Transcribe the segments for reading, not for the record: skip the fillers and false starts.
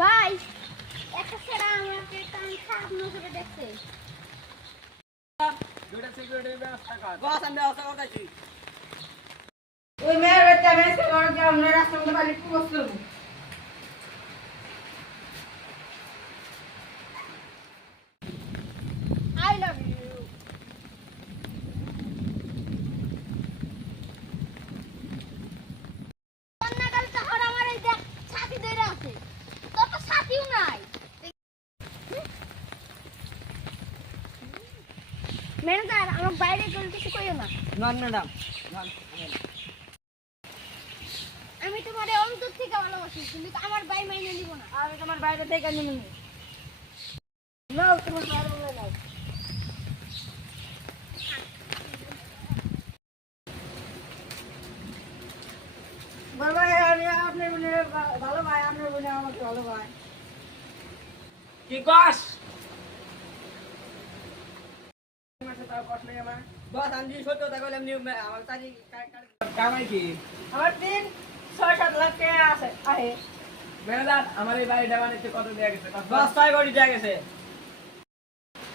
ভাই একটা ছেড়া আমাকে কান খারাপ নজরে দেখছে দুইটা সিকিউরিটির ব্যবস্থা কর। বস আমি ব্যবস্থা করতেছি। ওই মেয়ের বাচ্চা মেসে করে যে আমরা রাস্তার মধ্যে বাড়ি কি বসলো আই লাভ ইউ কন্যাকাল শহর আমার এই দেখ সাথী ধরে আছে তোর তো সাথীও নাই ম্যানেজার আমার বাইরে গেলে কিছু কইও না নন ম্যাডাম আমি তোমার অন্তর থেকে ভালোবাসি কিন্তু আমার ভাই মাইনে নিব না আমি তোমার বাইরে থেকে নিয়ে নিই নাও তোমার ভালো নাও বড় ভাই আমি আপনার বোনের ভালো ভাই আপনার বোনে আমাকে ভালো ভাই কি কস? তাও কস নাই আমার। বস আমি যদি সত্য কথা বললাম আমার তারিখ কামাই কি? আমার 6-7 লাখ টাকা আছে আহে ম্যানেজার, আমার এই বাড়িটা বানাইতে কত দেয়া গেছে? কত? বস 6 কোটি টাকা গেছে।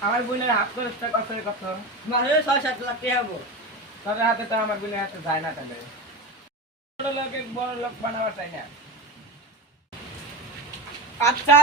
আমার বোনের হাত খরচটা কত কত? মাসে 6-7 লাখ টাকা হবো। তাদের হাতে তো আমার বোনের হাতে যায় না তাদের। ছোট লোক বড় লোক বানাবার চাই না। আচ্ছা